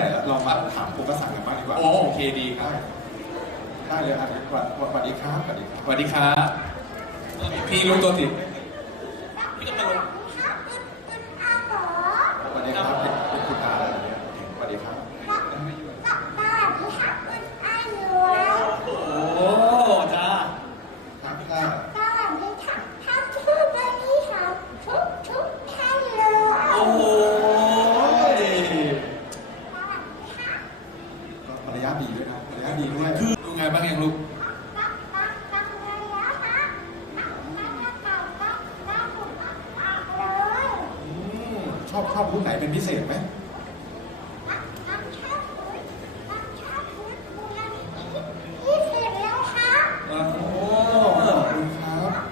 แต่เรามาถามโครงกระสังกันบ้างดีกว่าโอ้โอเคดีคได้รับ ได้เลยครับสวัสสวัสดีครับสวัสดีครับสวัสดีครับพี่รู้ตัวสิพี่กำลังสวัสดีครับเป็นเป็นคุณอาอะไรเนี่ยสวัสดีครับโอ้จ้าครับค่ะ โอ้ย ก็ มารยาทดีด้วยนะมารยาทดีด้วยคือดูงานบ้างยังลูกอืมชอบชอบรุ่นไหนเป็นพิเศษไหมโอ้ขอบคุณครับ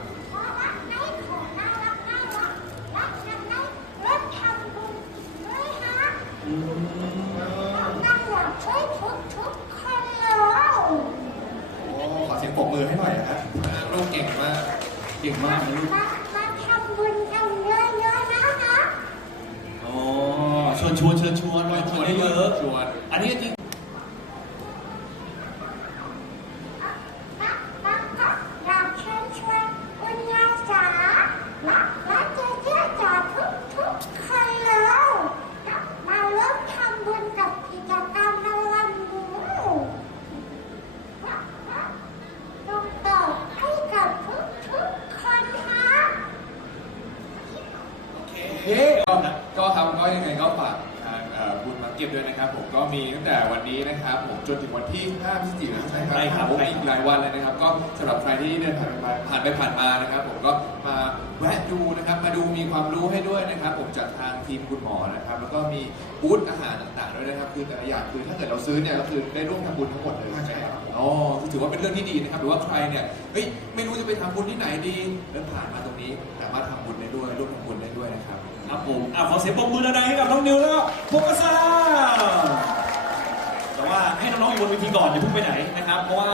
อืม ช่วยทุกทุกๆคนเลย โอ้ขอเสียง ปรบมือให้หน่อยนะฮะลูกเก่งมาก เก่งมากนะลูก มามาทำบุญกันเยอะๆนะคะ อ๋อชวนชวนเชิญชวนมาชวนได้เยอะชวน อันนี้จริง เฮ้ก็ก็ครับก็ยังไงก็ฝากทางเอ่อบุญมาเก็บด้วยนะครับ ผมก็มีตั้งแต่วันนี้นะครับผมจนถึงวันที่5พฤศจิกายนใช่ไหมครับผมอีกหลายวันเลยนะครับ ก็สำหรับใครที่เดินผ่านไปผ่านไปผ่านมานะครับ ผมก็มาแวะดูนะครับมาดูมีความรู้ให้ด้วยนะครับ ผมจากทางทีมคุณหมอนะครับ แล้วก็มีบูธอาหารต่างๆด้วยนะครับ คือแต่ละอย่างคือถ้าเกิดเราซื้อเนี่ยก็คือได้ร่วมทำบุญทั้งหมดเลยใช่ไหมครับ อ๋อคือถือว่าเป็นเรื่องที่ดีนะครับ หรือว่าใครเนี่ย เฮ้ย ไม่รู้จะไปทำบุญที่ไหนดีเดินผ่านมาตรงนี้สามารถทำบุญได้ด้วย ร่วมทำบุญได้ด้วย อะขอเสียงปรบมือดังๆให้กับน้องนิวแล้วก็พวกกระซ่าแต่ว่าให้น้องๆอยู่บนเวทีก่อนอย่าเพิ่งไปไหนนะครับเพราะว่า